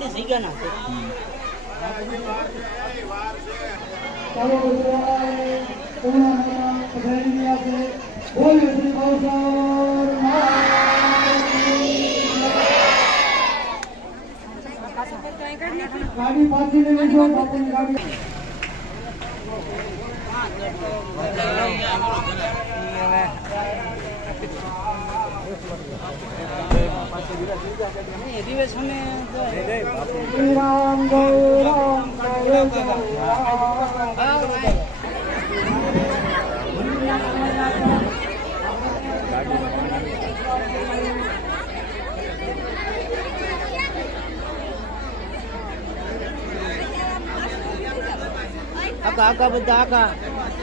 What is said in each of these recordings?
આપણી જગ્યા ના ચાલો પૂર્ણ પધારી છે બોલ શ્રી ગૌસર ગાડી પાછી લઈ લેજો બાપુની ગાડી શ્રી રામ જય રામ જય આકા આકા બધા આકા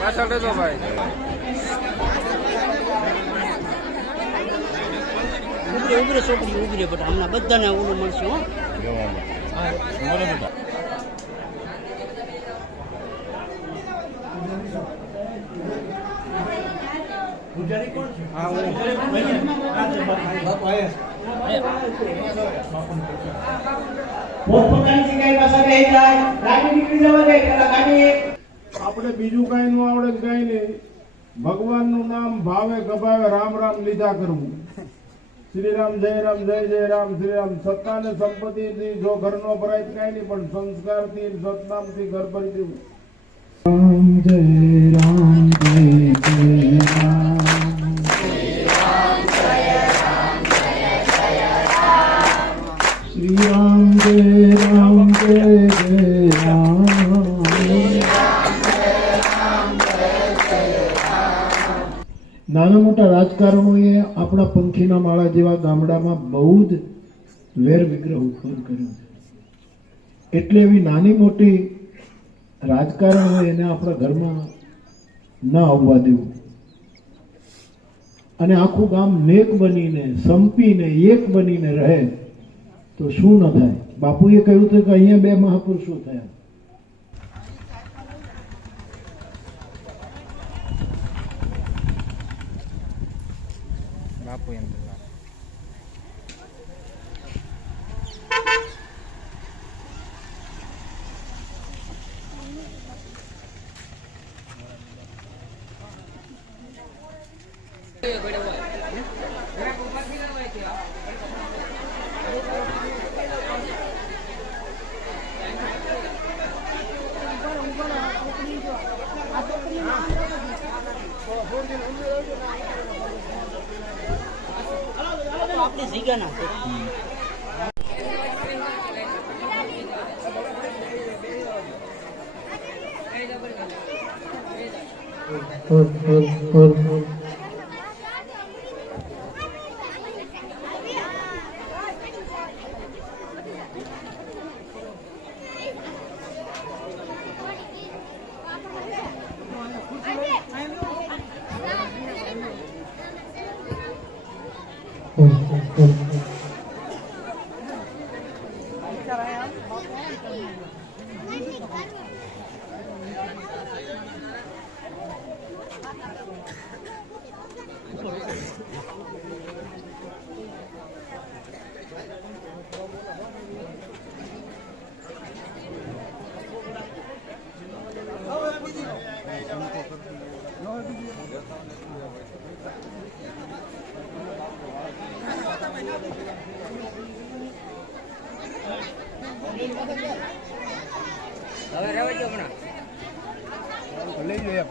પાછળ રહેજો ભાઈ. ઉભરે છોકરી ઉભરે બધા હમણાં બધાને ઓલું મળશે હો. આપણે બીજું કઈ નું આવડે કઈ નહીં, ભગવાન નું નામ ભાવે ગભાવે રામ રામ લીધા કરવું. શ્રી રામ જય રામ જય જય રામ શ્રી રામ. સત્તા ને સંપત્તિ થી જો ઘર નો ભરાય કઈ નહીં, પણ સંસ્કાર થી સતનામ થી ઘર ભરી દેવું. રામ જય રામ જય જય રામ શ્રી રામ જય રામ જય જય રામ. નાના મોટા રાજકારણોએ આપણા પંખીના માળા જેવા ગામડામાં બહુ જ વેર વિગ્રહ ઉત્પન્ન કર્યો છે. એટલે એવી નાની મોટી રાજકારણ હોય એને આપણા ઘરમાં ન આવવા દેવું, અને આખું ગામ નેક બનીને સંપીને એક બનીને રહે તો શું ન થાય. બાપુએ કહ્યું હતું કે અહીંયા બે મહાપુરુષો થયા. બાપુ એમ આપણી જગ્યા ના હવે રહેવા દો હમણાં લઈ લો એમ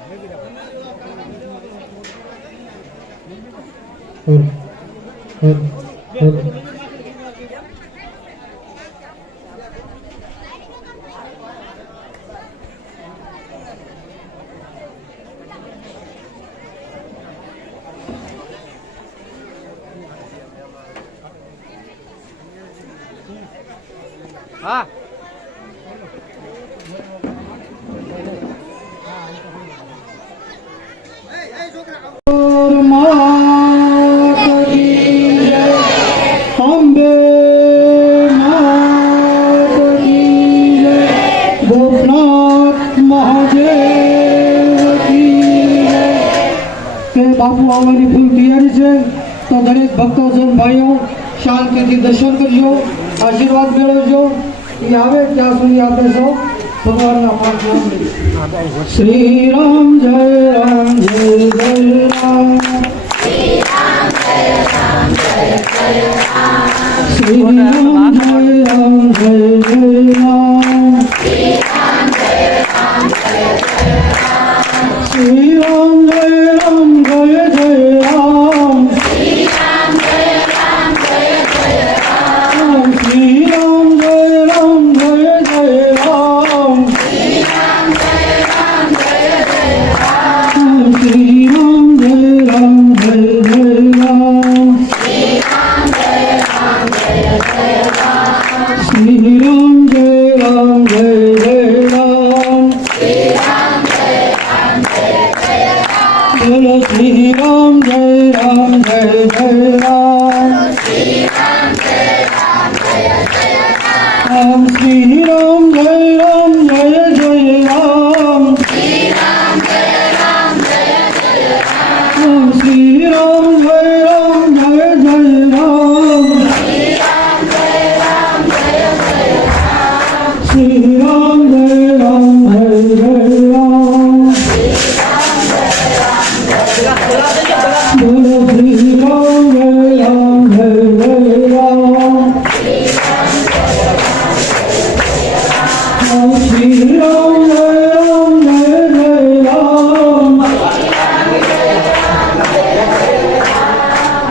હા બાપુ આવવાની ફૂલ તૈયારી છે, તો દરેક ભક્તોજન ભાઈઓ શાંતિથી દર્શન કરજો, આશીર્વાદ મેળવજો. એ આવે ત્યાં સુધી આપણે સૌ ભગવાનના પાઠ સાંભળીએ. શ્રી રામ જય રામ જય જય રામ. શ્રી રામ જય રામ જય જય રામ. શ્રી રામ જય રામ જય જય રામ. શ્રી રામ જય રામ જય જય રામ. શ્રી રામ જય રામ જય જય રામ. શ્રી રામ જય રામ જય જય રામ. શ્રી રામ જય રામ જય જય રામ. શ્રી રામ જય રામ જય જય રામ. શ્રી રામ જય રામ જય જય રામ. શ્રી રામ જય રામ જય જય રામ. શ્રી રામ જય રામ જય જય રામ. શ્રી રામ જય રામ જય જય રામ. બોલો શ્રી રામ જય રામ જય જય રામ. શ્રી રામ જય રામ જય જય રામ. શ્રી રામ જય રામ જય જય રામ.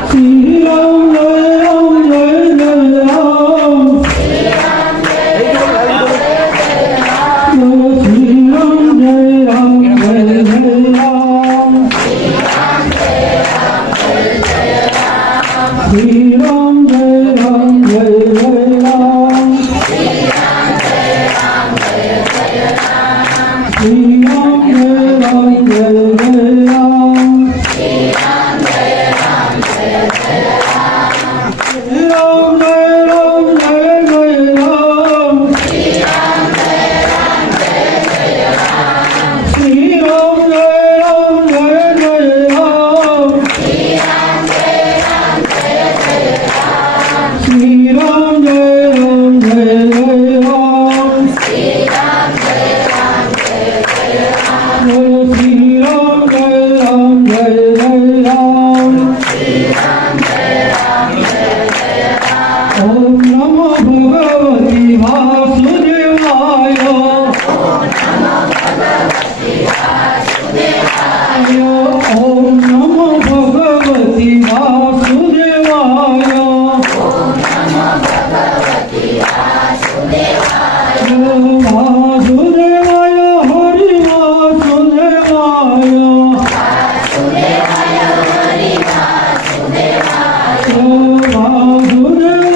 શ્રી રામ જય રામ જય જય રામ. શ્રી રામ જય રામ જય જય રામ. શ્રી રામ જય રામ જય જય રામ. શ્રી રામ જય રામ જય જય રામ. બોલો શ્રી રામ જય રામ જય જય રામ. શ્રી રામ જય રામ જય રામ જય જય રામ. શ્રી રામ જય રામ જય જય રામ. બોલો શ્રી રામ જય રામ જય જય રામ. શ્રી રામ જય રામ જય જય રામ. શ્રી રામ જય રામ જય જય રામ. શ્રી રામ જય રામ જય જય રામ. શ્રી રામ જય રામ જય જય રામ. શ્રી રામ જય રામ જય જય રામ. શ્રી રામ જય રામ જય જય રામ. શ્રી રામ જય રામ જય જય રામ. શ્રી રામ જય રામ જય જય રામ. શ્રી રામ જય રામ જય જય રામ. શ્રી રામ જય રામ જય જય રામ. બોલો શ્રી રામ જય રામ જય જય રામ. શ્રી રામ જય રામ જય જય રામ. ઓમ નમો ભગવતી વાસુદેવાય. ઓમ નમો ભગવતી વાસુદેવાય. ઓમ નમો ભગવતી વાસુદેવાય. વાસુદેવાય હરિ વાસુદેવાય. વાસુદેવાય.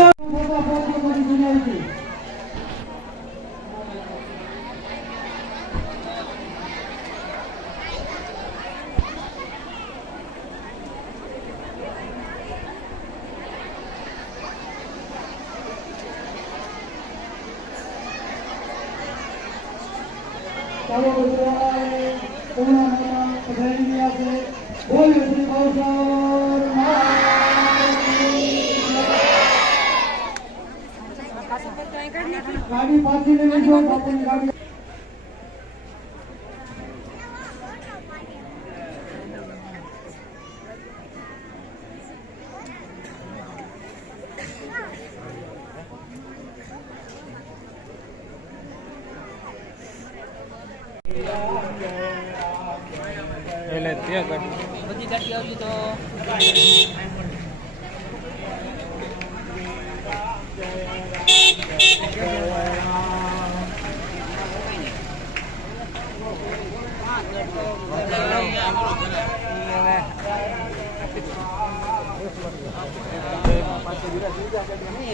ચાલો ગુજરાત પૂર્ણમાં પધારી રહ્યા છે. બોલ્યો શ્રી કૌશલ ગાડી પાછી લેવી જો બાપુની ગાડી. એટલે તે બધી ગાડી આવતી તો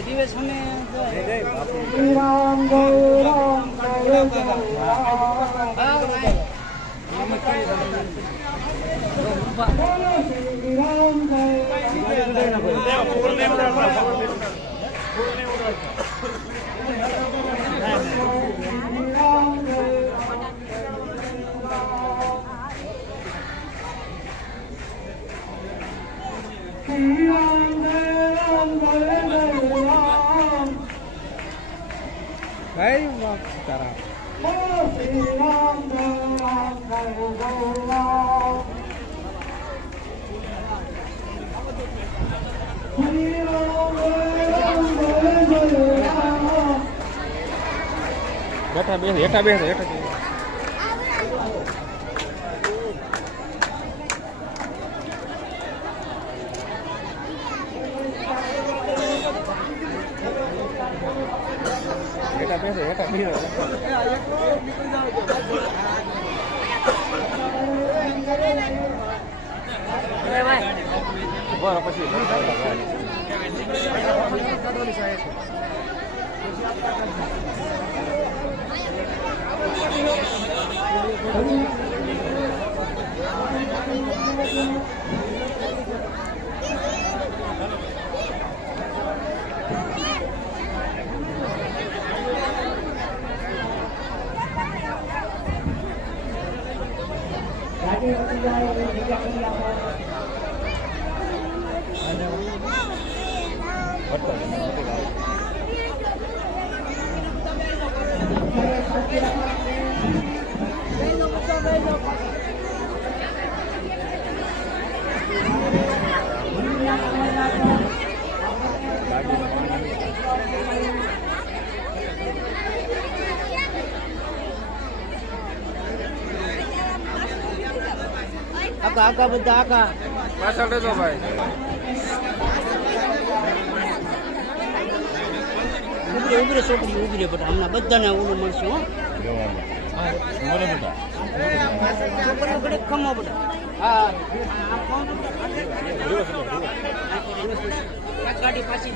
દિવસ અમે શ્રી રામ જય રામ જય જય રામ. ભાઈ વાહ તારા શ્રી રામ જય રામ જય જય રામ શ્રી રામ જય રામ જય જય રામ બેઠા બેસ હેઠા બેસ હેઠા બેસ હેઠા બેસ બરાબર પછી આકા બધા આકા પાછળ રહેજો ભાઈ ઉભરે છોકરી ઉભરે બધા હમણાં બધાને ઓલું મળશે હો છોકરીઓ ઘડે ખમો બધા હા ગાડી પાછી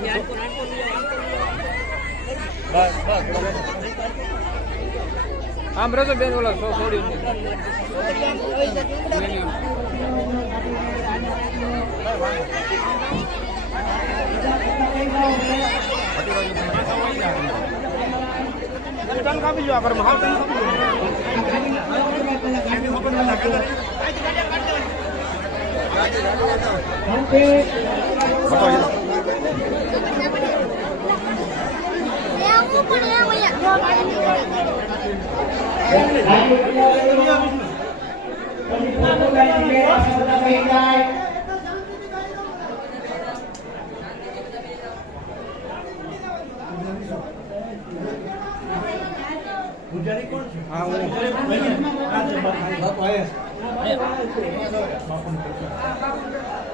આમ રહેજો બેન ઓલા છોડી કાપી જો આગળ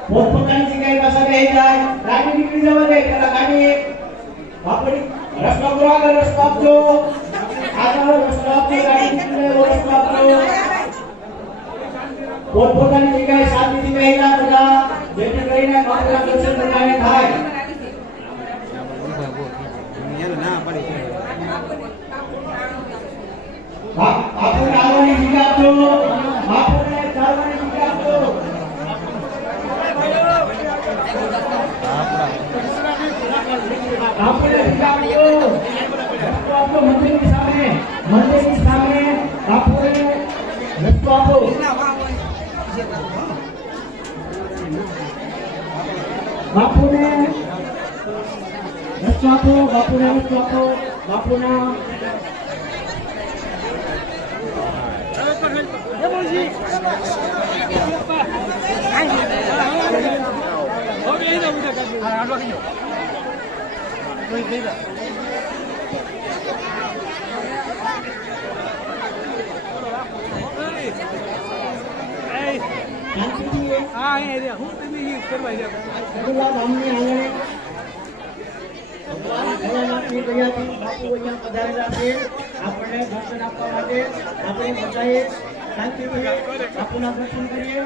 પોતપોતાની જગ્યાએ પાછા બેસી જાય ગાડી નીકળી જવા દે પેલા ગાડી આપણી રસ્તો પર આગળ રસ્તો આપજો આગળ રસ્તો આપજો ગાડી નીકળે એવો રસ્તો આપજો પોતપોતાની જગ્યાએ શાંતિથી બેસી જાય બધા જેથી કરીને માતાના દર્શન બધાને થાય આપણે ચાલવાની જગ્યા આપજો આપણે ચાલવાની જગ્યા આપજો આપણે આપો મંદિરની સામે આપણે રસ્તો આપો બાપુને રસ્તો આપો બાપુના આપણને દર્શન આપવા માટે આપણે બધાએ શાંતિથી બાપુના દર્શન કરીએ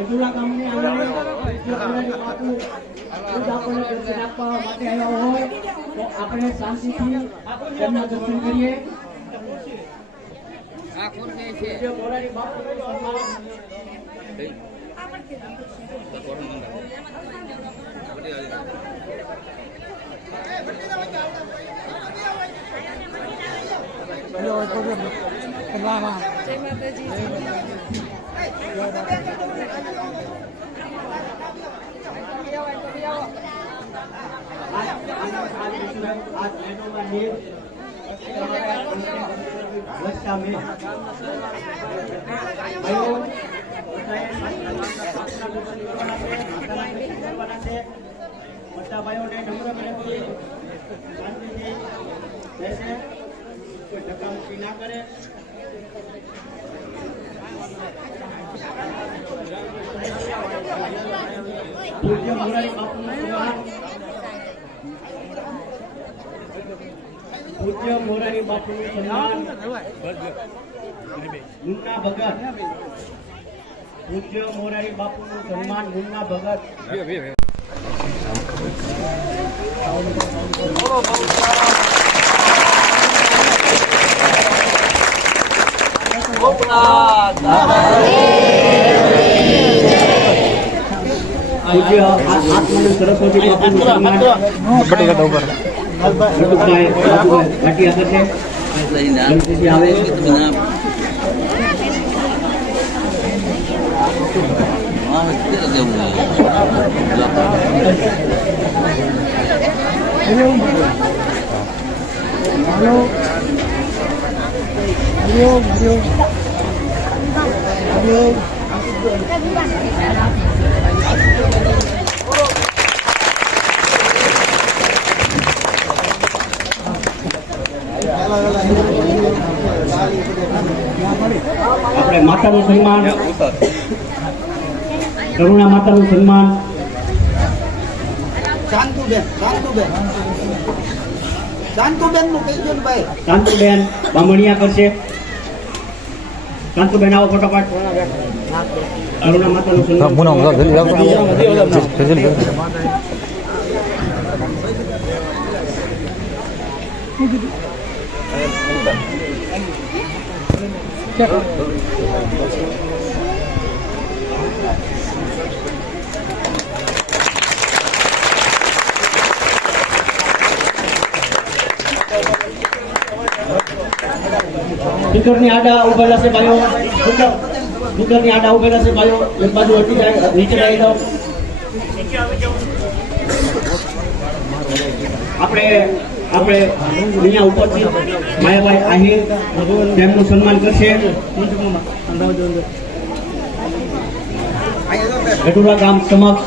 ગજુલા ગામની આપણને દર્શન આપવા માટે આવ્યા હોય તો આપણે શાંતિથી તેમના દર્શન કરીએ આ કોણ છે મોરારી બાપુ મોટા ભાઈઓને નમ્ર વિનંતી શાંતિથી બેસે, કોઈ ધક્કામુક્કી ના કરે. પૂજ્ય મોરારી બાપુનું સન્માન, પૂજ્ય મોરારી બાપુનું સન્માન મુન્ના ભગત, પૂજ્ય મોરારી બાપુનું સન્માન મુન્ના ભગત. પૂજ્ય આત્માનંદ સરસ્વતી બાપુનું સન્માન ઘાટિયા કરશે. ગણપતિ આવે આપણે માતાનું સન્માન, કરુણા માતાનું સન્માન શાંતુબેન બામણિયા કરશે. શાંતુબેન આવો ફટોફટ. કરુણા માતાનું સ્પીકરની આડા ઉભેલા છે ભાઈઓ, સ્પીકરની આડા ઉભેલા છે ભાઈઓ, એક બાજુ હટી જાય, નીચે આવી જાઓ. આપણે અહીંયા ઉપરથી માયાભાઈ આહિર તેમનું સન્માન કરશે. ગઢુરા ગામ સમક્ષ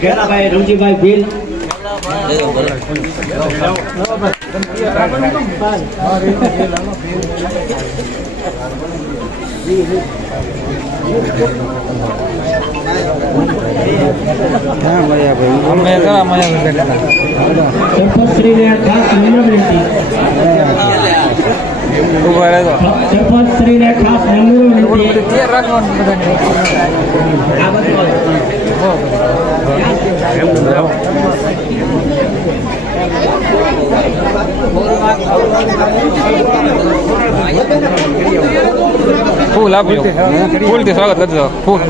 ઘેરાભાઈ રમજીભાઈ ભીલ, સરપંચશ્રીને ખાસ વિનંતી, સરપંચશ્રીને ખાસ વિનંતી. ફૂલ આપ્યું, ફૂલથી સ્વાગત કરજો. ફૂલ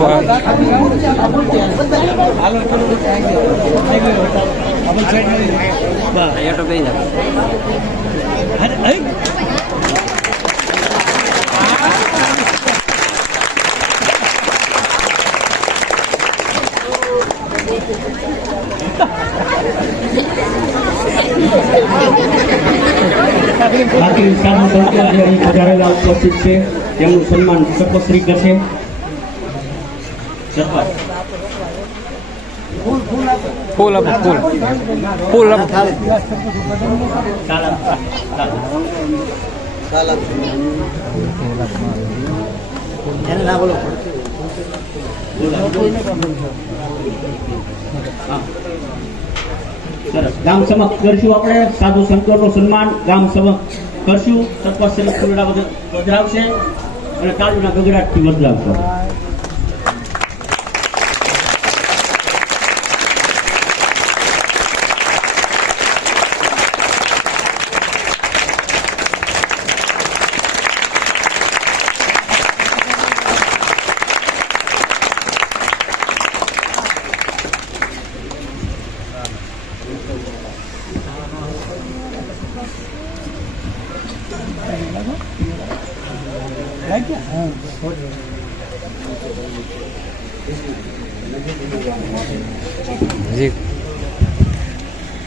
બાકી વિસ્તારના સંતો જે અહીં પધારેલા ઉપસ્થિત છે તેમનું સન્માન સરપંચશ્રી કરશે. ફૂલ આપો, ફૂલ આપો. સરસ. ગામ સમક્ષ કરશું આપણે સાધુ સંતોનું સન્માન. ગામ સમક્ષ કરશું. સરપંચશ્રી ફૂલડા વધાવશે અને તાળીના ગગડાટથી વધાવશે.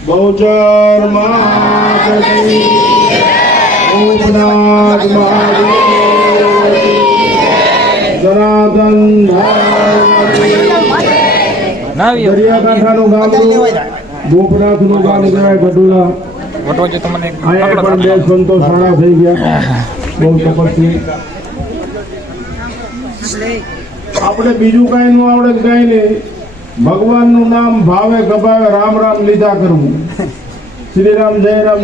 બહુચર માતની ભૂતનાથ મહાદેવ સનાતન દરિયાકાંઠાનું ગામડું ગોપનાથનું ગામ કહેવાય ગઢુલા. અહીંયા પણ બે સંતો સારા થઈ ગયા, બહુ તપસ્વી. આપણે બીજું કઈ નું આવડે કઈ નહીં, ભગવાનનું નામ ભાવે ગભાવે રામ રામ લીધા કરવું. શ્રી રામ જય રામ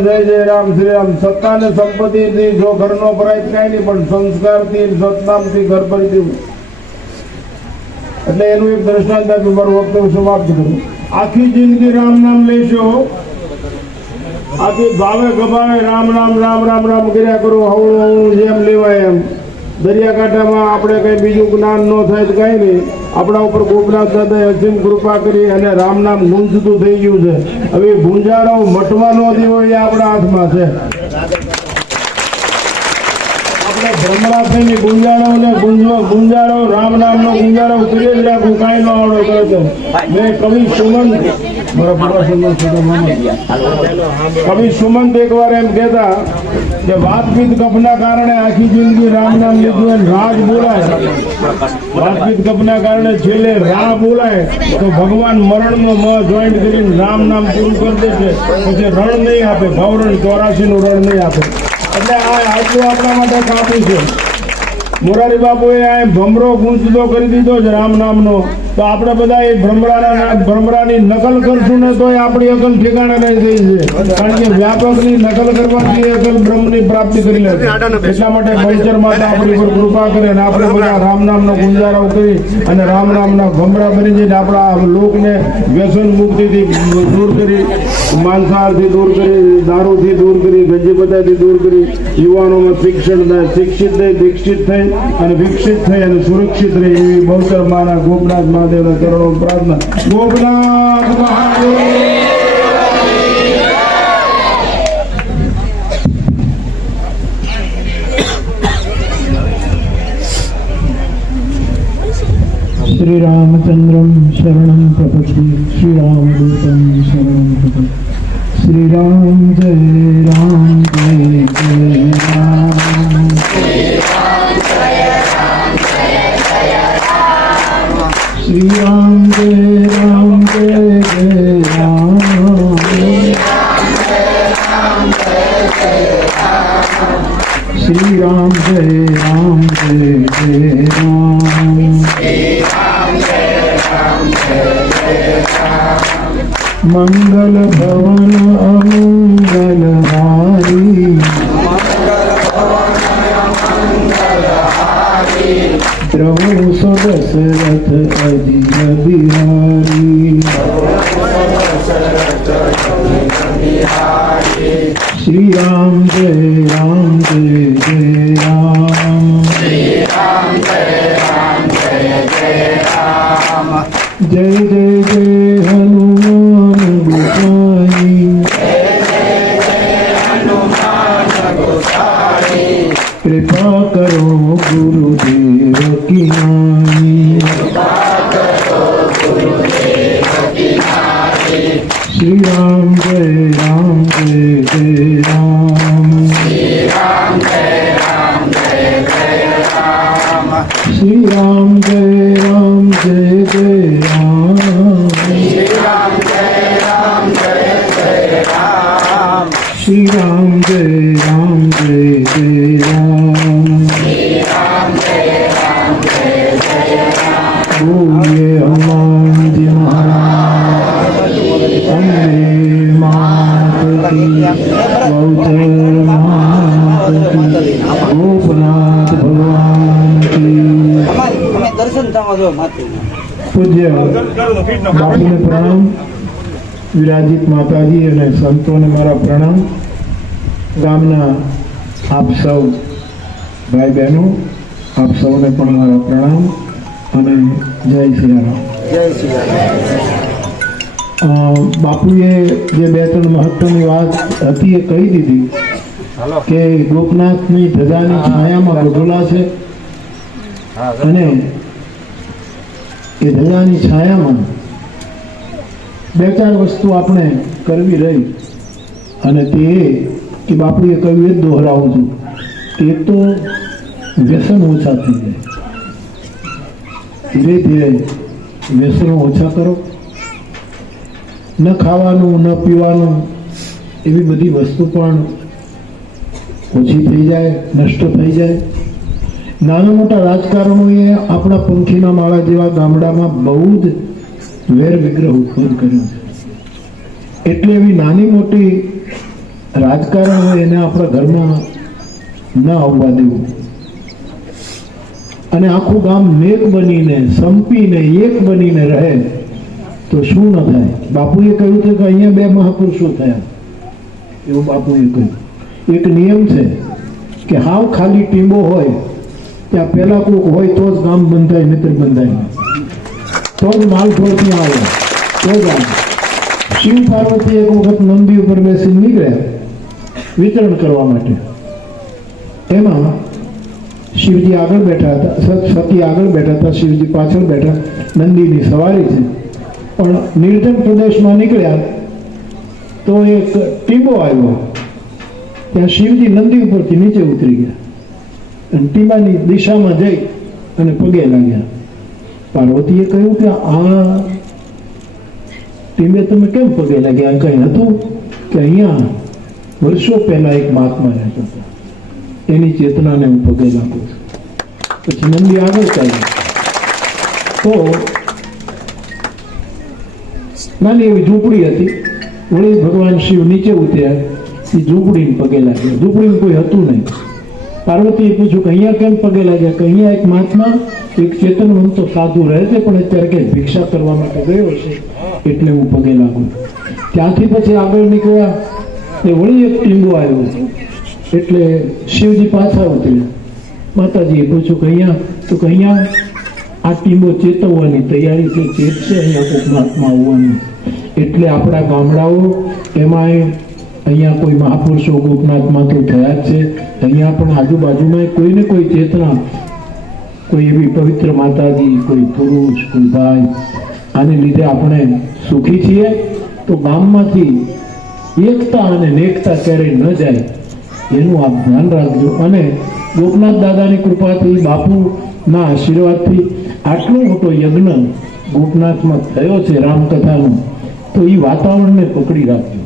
શ્રી રામ. સત્તા ને સંપત્તિ થી જો ઘરનો ભરાય કઈ નહીં, પણ સંસ્કાર થી સતનામ થી ઘર ભરી દેવું. એટલે એનું એક દ્રષ્ટાંત આપી મારું વક્તવ્ય સમાપ્ત કરું. આખી જિંદગી રામ નામ લેશો, આખી ભાવે ગભાવે રામ રામ રામ રામ રામ કર્યા કરો, હવળું હવળું જેમ લેવાય એમ. દરિયાકાંઠામાં આપણે કઈ બીજું જ્ઞાન ન થાય તો કઈ નહીં, આપણા ઉપર ગોપનાથ દાદાએ અસીમ કૃપા કરી અને રામ નામ ગુંજતું થઈ ગયું છે. હવે ગુંજારો મટવાનો દેવો એ આપણા હાથમાં છે. આપણે ભ્રમરા થઈને ગુંજારો ને ગુંજારો રામ નામ નો ગુંજારો કરી જ રાખવું, કાંઈ ન આવડે કરે છે. મેં કવિ સુમંત એક વાર એમ કહેતા કે વાતપીત કપના કારણે આખી જિંદગી રામ નામ લીધું અને રાજ બોલાય, વાતપીત કપના કારણે છેલ્લે રા બોલાય તો ભગવાન મરણનો મ જોઈન્ટ કરીને રામ નામ પૂરું કરી દે છે. પછી રણ નહીં આપે, ભવરણ 84 નું રણ નહીં આપે. એટલે આ આટલું આપણા માટે કાપી છે. મોરારી બાપુએ આ ભમરો ગુંજતો કરી દીધો છે રામ નામનો, તો આપણે બધા એ ભમરાની નકલ કરશું ને તો આપણી અકલ ઠેકાણે નહીં થઈ છે. કારણ કે વ્યાપકની નકલ કરવાથી અકલ બ્રહ્મની પ્રાપ્તિ કરી લે. એટલા માટે કલ્ચર માટે આપણી પર કૃપા કરે અને આપણે બધા રામ નામનો ગુંજારો કરી અને રામ નામના ભમરા બની જઈને આપણા લોકને વ્યસન મુક્તિથી દૂર કરી, માંસાહારથી દૂર કરી, દારૂથી દૂર કરી, ગંજીપતાથી દૂર કરી, યુવાનોમાં શિક્ષણ થાય, શિક્ષિત થઈ, દીક્ષિત થઈ અને વિકસિત થઈ અને સુરક્ષિત રહે એવી બહુચર માના ગોપનાથ મહાદેવના ચરણો પ્રાર્થના. ગોપનાથ મહાદેવ. श्री रामचंद्रम शरणं प्रपद्ये, श्री रामदूतं शरणं प्रपद्ये. श्री राम जय राम जय जय राम. श्री राम जय राम जय जय राम. श्री राम जय राम जय जय राम. मंगल भवन अमंगल हारी, प्रभु दशरथ अजिर बिहारी. श्री राम जय जय राम. जय जय जय हनुमान गोसाई. कृपा करो गुरुदेव की नाई. श्री राम जय जय राम. श्री राम जय जय राम. श्री राम जय जय राम. बोलिए हनुमान जी महाराज अम्बे मात की, बहूचर मात की, गोपनाथ भगवान की. पूज्य बापूने प्रणाम, विराजित माताजी અને સંતોને મારા પ્રણામ. ગામના આપ સૌ ભાઈ બહેનો, આપ સૌને પણ મારા પ્રણામ અને જય શ્રી રામ. બાપુએ જે બે ત્રણ મહત્વની વાત હતી એ કહી દીધી કે ગોપનાથની ધજાની છાયામાં ગઢોલા છે અને એ ધજાની છાયામાં બે ચાર વસ્તુ આપણે કરવી રહી, અને તે કે બાપુએ કહ્યું એ જ દોહરાવું છું. એક તો વ્યસન ઓછા થઈ જાય, ધીરે ધીરે વ્યસનો ઓછા કરો. ન ખાવાનું ન પીવાનું એવી બધી વસ્તુ પણ ઓછી થઈ જાય, નષ્ટ થઈ જાય. નાના મોટા રાજકારણોએ આપણા પંખીના માળા જેવા ગામડામાં બહુ જ વેર વિગ્રહ ઉત્પન્ન કર્યો છે. એટલે એવી નાની મોટી રાજકારણ હોય એને આપણા ઘરમાં ન આવવા દેવું, અને આખું ગામ નેક બનીને સંપીને એક બનીને રહે તો શું ન થાય. બાપુએ કહ્યું હતું કે અહીંયા બે મહાપુરુષો થયા, એવું બાપુએ કહ્યું. એક નિયમ છે કે હાવ ખાલી ટીંબો હોય ત્યાં પેલા કોક હોય તો જ ગામ બંધાય, નહીતર બંધાય નહીં. તો જ માલઢોર ત્યાં આવે, તો જ આવે. શિવ પાર્વતી એક વખત નંદી ઉપર બેસીને નીકળ્યા વિતરણ કરવા માટે. એમાં શિવજી આગળ બેઠા હતા, સતી આગળ બેઠા હતા, શિવજી પાછળ બેઠા. નંદીની સવારી છે, પણ નિર્જન પ્રદેશમાં નીકળ્યા તો એક ટીંબો આવ્યો. ત્યાં શિવજી નંદી ઉપરથી નીચે ઉતરી ગયા અને ટીંબાની દિશામાં જઈ અને પગે લાગ્યા. પાર્વતીએ કહ્યું કે આ ટીંબે તમે કેમ પગે લાગ્યા? કઈ હતું કે અહીંયા વર્ષો પહેલા એક મહાત્મા રહેતા હતા, એની ચેતનાને હું પગે લાગું છું. પછી નંદી આગળ ચાલ્યા તો નાની એવી ઝૂંપડી હતી. વળી ભગવાન શિવ નીચે ઉતર્યા, એ ઝૂંપડીને પગે લાગ્યા. ઝૂંપડીમાં કોઈ હતું નહીં. પાર્વતીએ પૂછ્યું કે અહીંયા કેમ પગે લાગ્યા? કે અહીંયા એક મહાત્મા, એક ચેતનવંતો સાધુ રહે છે, પણ અત્યારે કંઈ ભિક્ષા કરવા માટે ગયો છે એટલે હું પગે લાગુ. ત્યાંથી પછી આગળ નીકળ્યા એ વળી એક ટીંબો આવ્યો એટલે શિવજી પાછા ઉતર્યા. માતાજીએ પૂછ્યું કે અહીંયા? તો કે અહીંયા આ ટીંબો ચેતવવાની તૈયારી છે, ચેતશે અહીંયા કોઈક મહાત્મા આવવાનું. એટલે આપણા ગામડાઓ એમાંય અહીંયા કોઈ મહાપુરુષો ગોપનાથમાં તો થયા જ છે. અહીંયા પણ આજુબાજુમાં કોઈને કોઈ ચેતના, કોઈ એવી પવિત્ર માતાજી, કોઈ પુરુષ, કોઈ ભાઈ, આને લીધે આપણે સુખી છીએ. તો ગામમાંથી એકતા અને નેકતા ક્યારેય ન જાય એનું આપ ધ્યાન રાખજો. અને ગોપનાથ દાદાની કૃપાથી, બાપુના આશીર્વાદથી આટલો મોટો યજ્ઞ ગોપનાથમાં થયો છે રામકથાનો, તો એ વાતાવરણને પકડી રાખજો.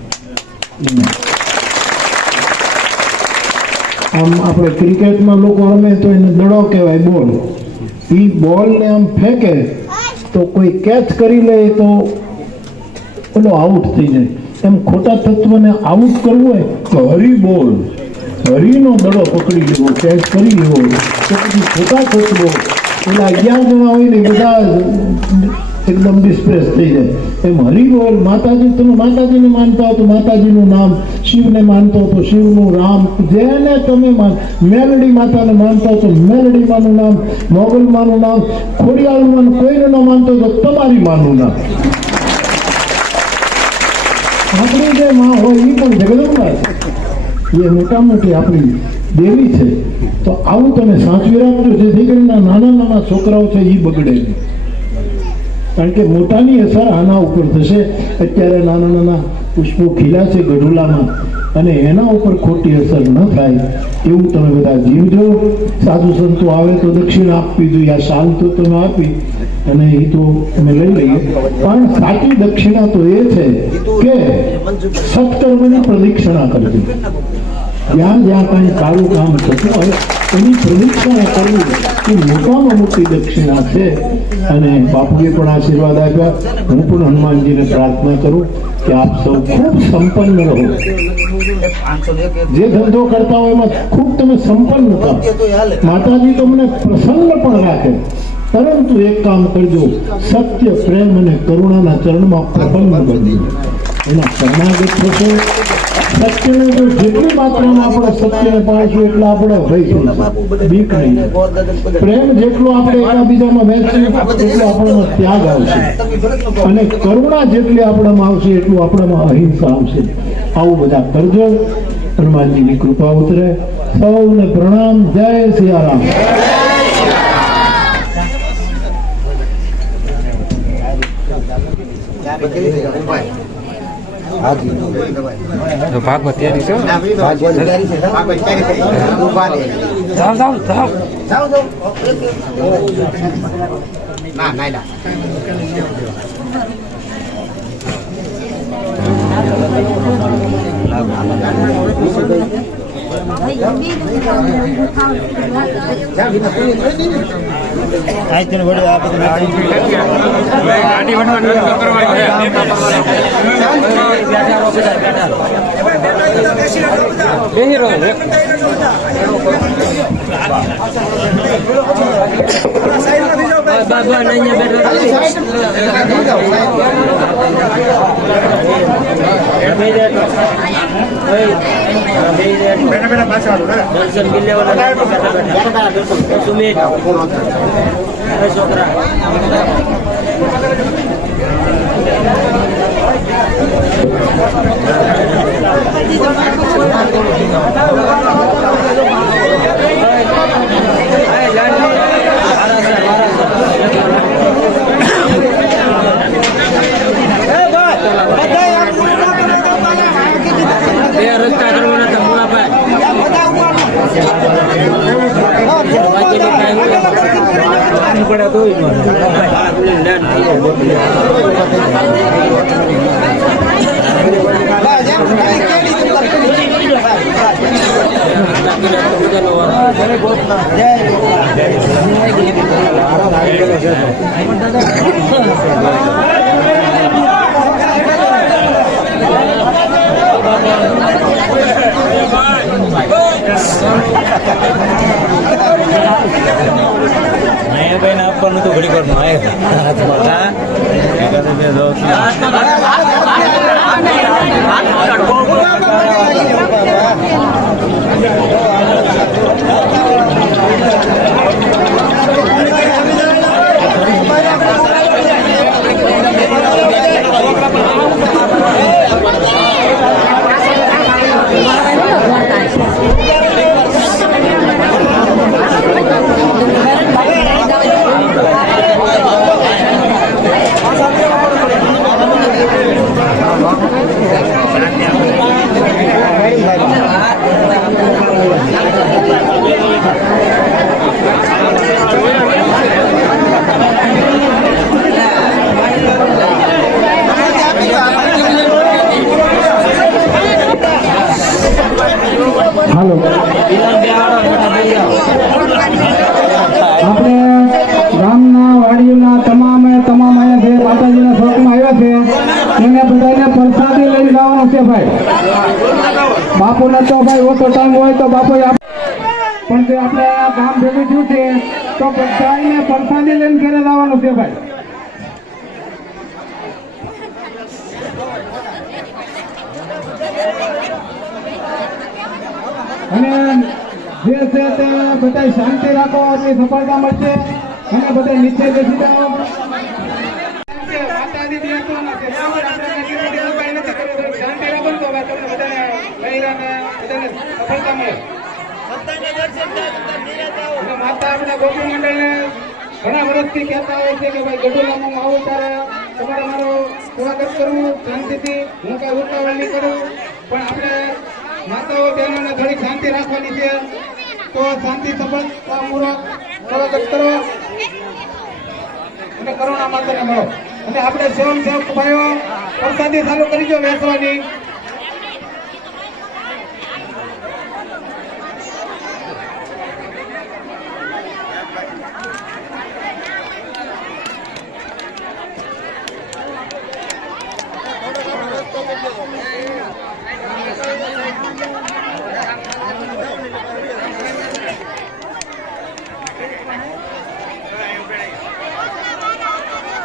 આમ આપણે ક્રિકેટમાં લોકો રમે તો એને દડો કહેવાય, બોલ. એ બોલને આમ ફેંકે તો કોઈ કેચ કરી લે તો ઓલો આઉટ થઈ જાય. એમ ખોટા તત્વને આઉટ કરવું હોય તો હરી બોલ, હરીનો દડો પકડી લેવો, કેચ કરી લેવો. તો પછી ખોટા તત્વો પેલા 11 જણા હોય ને બધા એકદમ ડિસ્પ્રેસ થઈ જાય. એમ હરી બોલ. માતાજી, તમે માતાજીને માનતા હો તો માતાજીનું નામ, શિવને માનતો હો તો શિવનું, રામ, જેને તમે મેલડી માતાને માનતા હો તો મેલડી માનું નામ, મોગલ માનું નામ, ખોડિયાળ માનું, કોઈને ન માનતો તો તમારી માનું નામ. આપણી જે માં હોય એ પણ જગદંબા છે, એ મોટા મોટી આપણી દેવી છે. તો આવું તમે સાચવી રાખજો, જેથી કરીને નાના નાના છોકરાઓ છે એ બગડે નહીં. કારણ કે મોટાની અસર આના ઉપર થશે. અત્યારે નાના નાના પુષ્પો ખીલા છે ગઢુલામાં, અને એના ઉપર ખોટી અસર ન થાય એવું તમે બધા જીવજો. સાધુ સંતો આવે તો દક્ષિણા આપવી જોઈએ. આ શાલ તો તમે આપી અને એ તો તમે લઈ લઈએ, પણ સાચી દક્ષિણા તો એ છે કે સત્કર્મની પ્રદક્ષિણા કરજો. જ્યાં જ્યાં કાંઈ સારું કામ થતું હોય એની પ્રદક્ષિણા કરવી એ મોટામાં મોટી દક્ષિણા છે. અને બાપુએ પણ આશીર્વાદ આપ્યા. હું પણ હનુમાનજીને પ્રાર્થના કરું કે આપ સૌ ખૂબ સંપન્ન રહો. જે ધંધો કરતા હોય એમાં ખૂબ તમે સંપન્ન થાઓ. માતાજી તમને પ્રસન્ન પણ રાખે. પરંતુ એક કામ કરજો, સત્ય, પ્રેમ અને કરુણાના ચરણમાં પ્રપન્ન બનજો. એના શરણાગત થશો. સત્યને જો જેટલી માત્રામાં આપણે સત્યને પાળશું એટલા આપણે ભયશું, બીક નહીં. પ્રેમ જેટલો આપણે એકબીજામાં વહેંચશું એટલો આપણામાં ત્યાગ આવશે, અને કરુણા જેટલી આપણામાં આવશે એટલું આપણામાં અહિંસા આવશે. આવું બધા કરજો. હનુમાનજીની કૃપા ઉતરે. સૌને પ્રણામ. જય સિયારામ. જો ભાગવત તૈયારી છે જાઓ જાઓ જાઓ આપવાનું તો ઘડી વાર હાલો આપણે ગામના વાડીઓના તમામ અહીંયા જે માતાજીના સ્વરૂપમાં આવ્યા છે એને બધાને પ્રસાદી લઈ જવાનું છે ભાઈ. બાપુને તો ભાઈ ઓછો ટાઈમ હોય તો બાપુ પણ જે આપણે આ ગામ ભેગું થયું છે તો બધાને પ્રસાદી લઈને ઘરે જવાનું છે ભાઈ. અને જે છે તે બધા શાંતિ રાખો એટલી સફળતા મળશે. અને બધા નીચે બેસી જાઓ. માતા આપણા ગોપી મંડળને ઘણા વર્ષથી કહેતા હોય છે કે ભાઈ ગઢોલામાં આવું ત્યારે તમારે મારો સ્વાગત કરવું શાંતિથી, હું કઈ ઉતાવળ નહીં કરું. પણ આપણે માતાઓ બહેનોને થોડી શાંતિ રાખવાની છે. તો શાંતિ સફળતાપૂર્વક સ્વાગત કરો અને કરુણા માતાને મળો. અને આપણે સ્વયંસેવક ભાઈઓ પ્રસાદી ચાલુ કરી દો વેચવાની.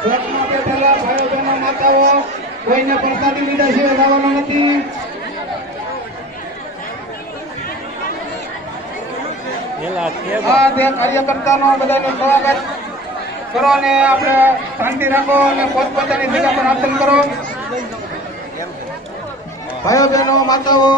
ભાઈઓ બહેનો માતાઓ કોઈને પ્રસાદી લીધા સિવાય જવાનું નથી. આ તે કાર્યકર્તાનો બધાને સ્વાગત કરો અને આપણે શાંતિ રાખો અને પોતપોતાની જગ્યા પર આસન કરો. ભાઈઓ બહેનો માતાઓ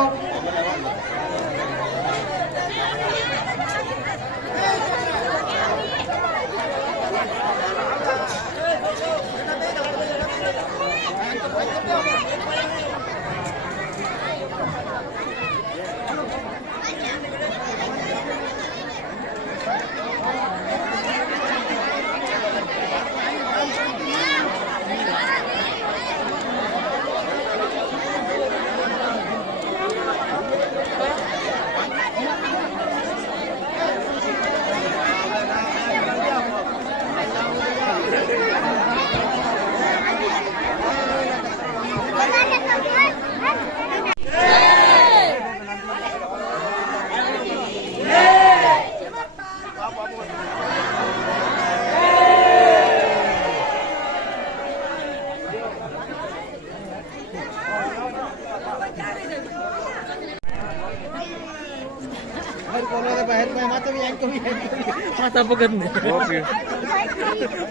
માથા પકડ ને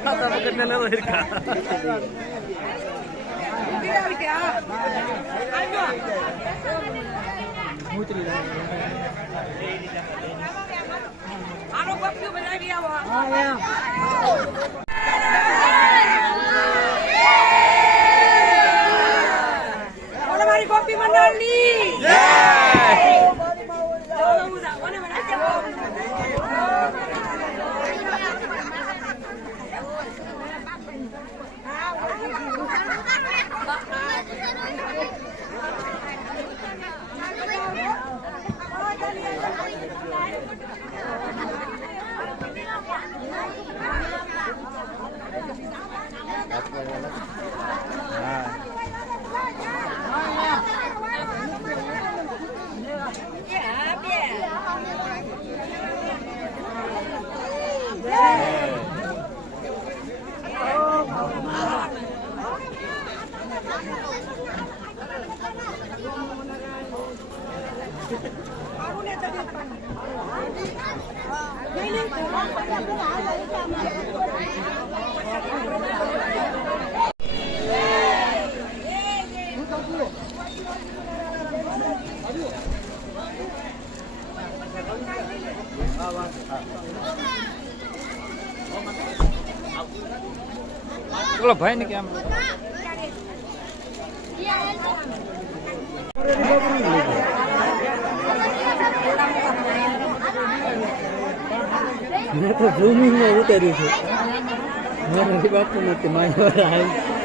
માથા પકડ ને લેવો હિરકા આનો પપ્પી બનાવી આવો મારી કોપી મંડળની જય બોલો ભાઈ ને કેમ મેં તો ઝૂમિંગ માં ઉતાર્યું છે મારી બાપુ નથી મારી